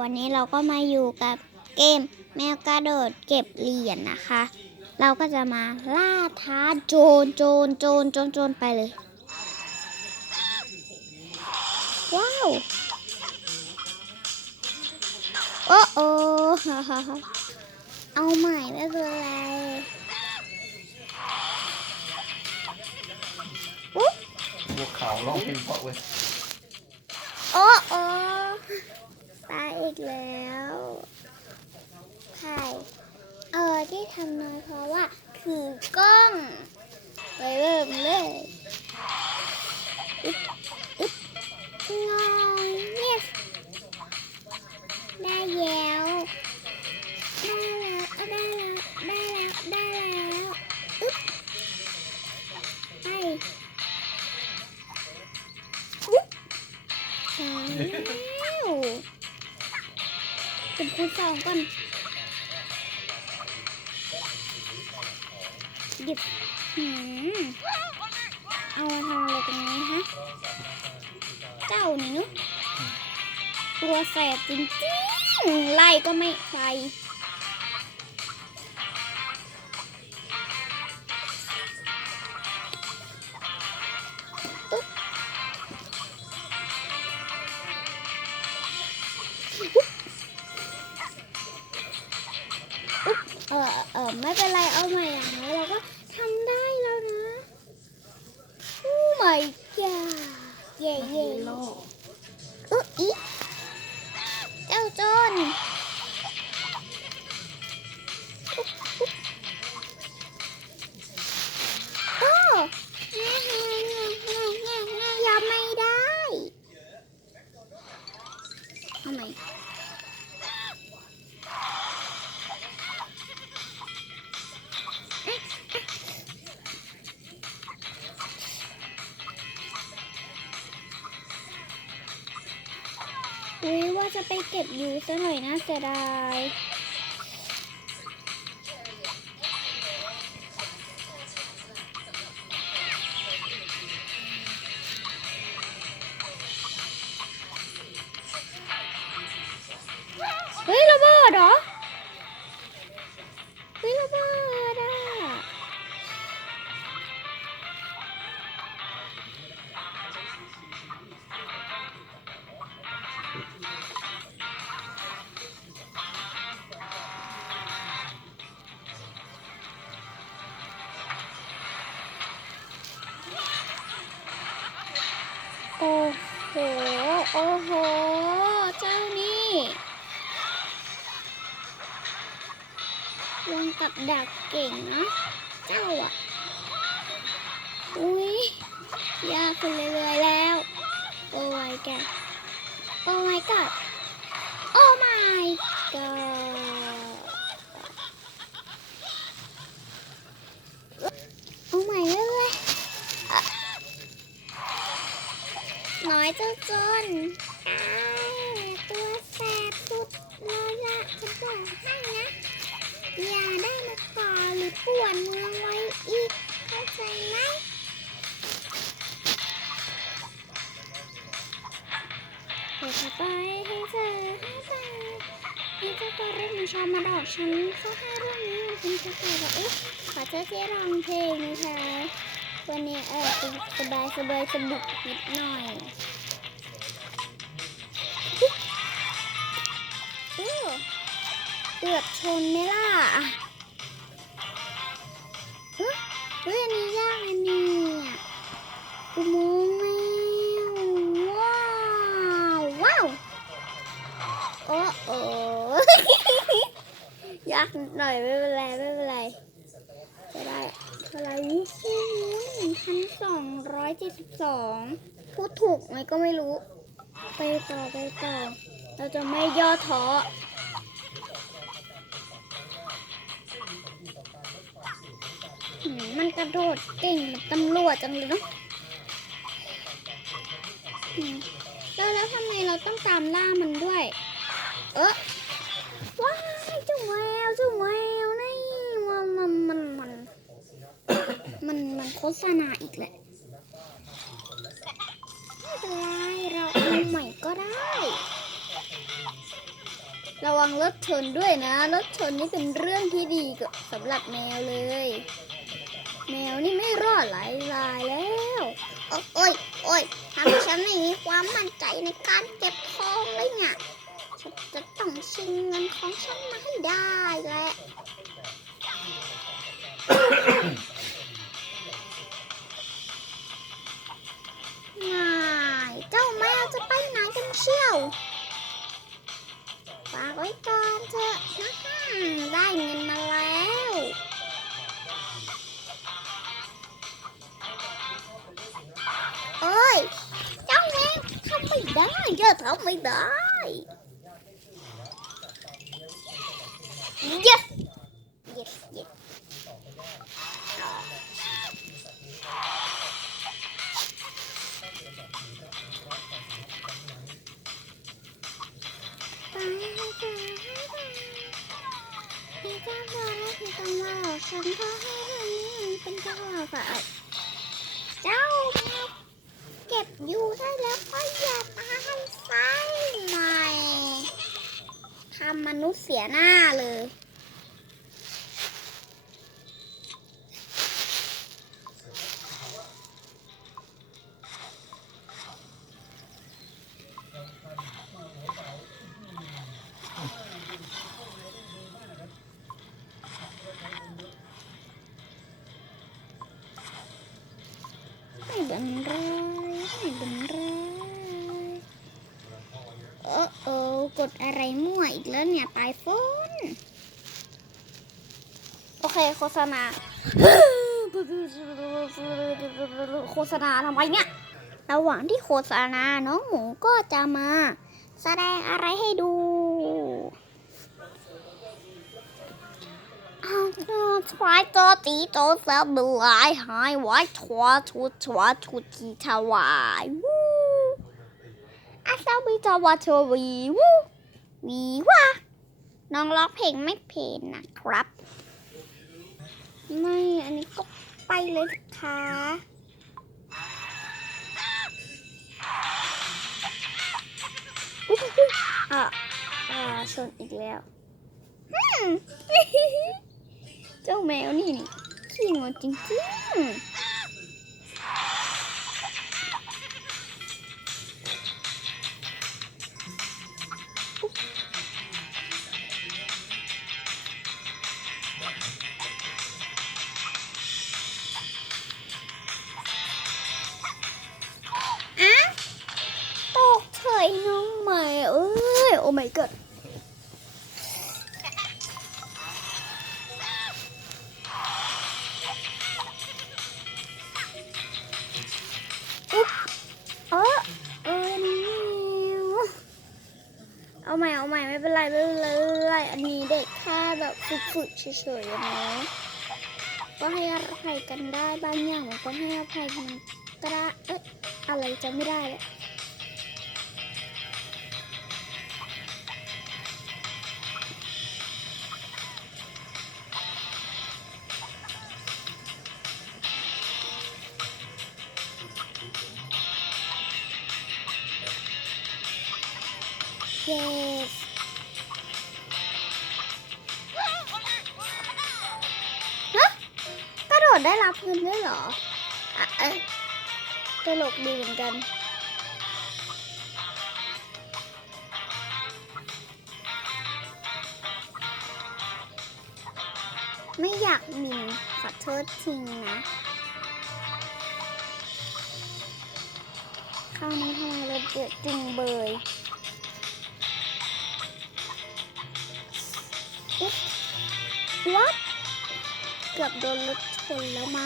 วันนี้เราก็มาอยู่กับเกมแมวกระโดดเก็บเหรียญนะคะ เราก็จะมาล่าท้าโจรโจรโจรโจรโจรไปเลย ว้าว โอ้โอ้เอาใหม่ไม่เป็นไรอุ๊บบัวขาวร้องเพลงเพราะเว้ยโอ้โอ้ ตาอีกแล้วใช่เออที่ทำน้อยเพราะว่าถือกล้อง ไปเริ่มเลยอึ๊บอึ๊บงอย yes ได้แล้วได้แล้วได้แล้วได้แล้วได้แล้วอึ๊บไปอุ๊บ ล้วเป็นคูณสองก่อนหยิบหืมเอามาทำอะไรตรงนี้ฮะ เจ้านี่นุตัวแสบจริงๆ ไล่ก็ไม่ไป เออเออไม่เป็นไรเอาใหม่อย่างน้เราก็ทำได้แล้วนะโอ้ my ไปเก็บยูซะหน่อยนะเสียดาย กับดักเก่งนะเจ้าอะ อุ้ยยากขึ้นเรื่อยๆแล้ว โอ้ my god โอ้ my god โอ้ my god โอ้ my เรื่อยน้อยเจ้าจน มันชอบมาดอกฉันเขาให้เรื่องนี้คุณจะตอบว่าเอ๊ะขอเจ้าที่ร้องเพลงนะคะวันนี้เออสบายสบายสบุกนิดหน่อยเออเกือบชนไหมล่ะเฮ้ยเฮ้ยอันนี้ยากอันนี้อ่อุโมงากหน่อยไม่เป็นไรไม่เป็นไรจะได้เท่าไหร่หนึ่งพันสองร้อยเจ็ดสิบสองพูดถูกไหมก็ไม่รู้ ไปต่อไปต่อ เราจะไม่ย่อท้อมันกระโดดเก่งตำรวจจังเลยเนาะแล้วแล้วทำไมเราต้องตามล่ามันด้วย เออว้ายเจ้าแมว เจ้าแมวนี่มันมันมันมันมันมันโฆษณาอีกแหละไม่เป็นไรเราเอาใหม่ก็ได้ ระวังรถชนด้วยนะ รถชนนี่เป็นเรื่องที่ดีกับสำหรับแมวเลย แมวนี่ไม่รอดหลายรายแล้วโอ้ยโอ้ยทำให้ฉันไม่มีความมั่นใจในการเก็บทองเลยเนี่ย ฉันจะต้องชิงเงินของฉันมาให้ได้แหละง่ายเจ้าแมวจะไปไหนกันเชี่ยวฝากไว้ก่อนเถอะนะฮึ่มได้เงินมาแล้วเอ้ยเจ้าแมวทำไม่ได้เจ้าทำไม่ได้ yes yes yes ไปให้เจอให้ได้พี่ก็บอกแล้วพี่ก็บอกฉันก็ให้เรื่องนี้มันเป็นเจ้าค่ะเจ้าแมวเก็บอยู่ได้แล้วก็อยำมนุษย์เสียหน้าเลย ไม่เป็นไรไม่เป็นไรเออเออก ดอะไรมั่วอีกแล้วเนี่ยปลายฝนโอเคโฆษณาโฆษณาทำไมเนี่ยระหว่างที่โฆษณาน้องหมูก็จะมา แสดงอะไรให้ดูทวายตัวตีโตเสือเบือายหายไว้ทัวทุทัวทุทีทวายวูอาซาบิจาวาทวีวู วีว่าน้องร้องเพลงไม่เพลงนะครับ ไม่อันนี้ก็ไปเลยค่ะอะอ่าชนอีกแล้วอืมเจ้าแมวนี่นี่ขี้งอนจริงๆ อาใหม่ไม่เป็นไรไม่เป็นไรไม่เป็นไรอันนี้เด็กแค่แบบฝึกๆเฉยๆนะก็ให้อภัยกันได้บางอย่างก็ให้อภัยกันก็ได้เอ๊ะอะไรจะไม่ได้เลย yes ฮ ได้รับเงินด้วยเหรออะเอ้ยตลกดีเหมือนกันไม่อยากหมินขอโทษทีนะ คราวนี้ทำไมเราเยอะจริงเบยวัดเกือบโดนรถ ชนแล้วไหม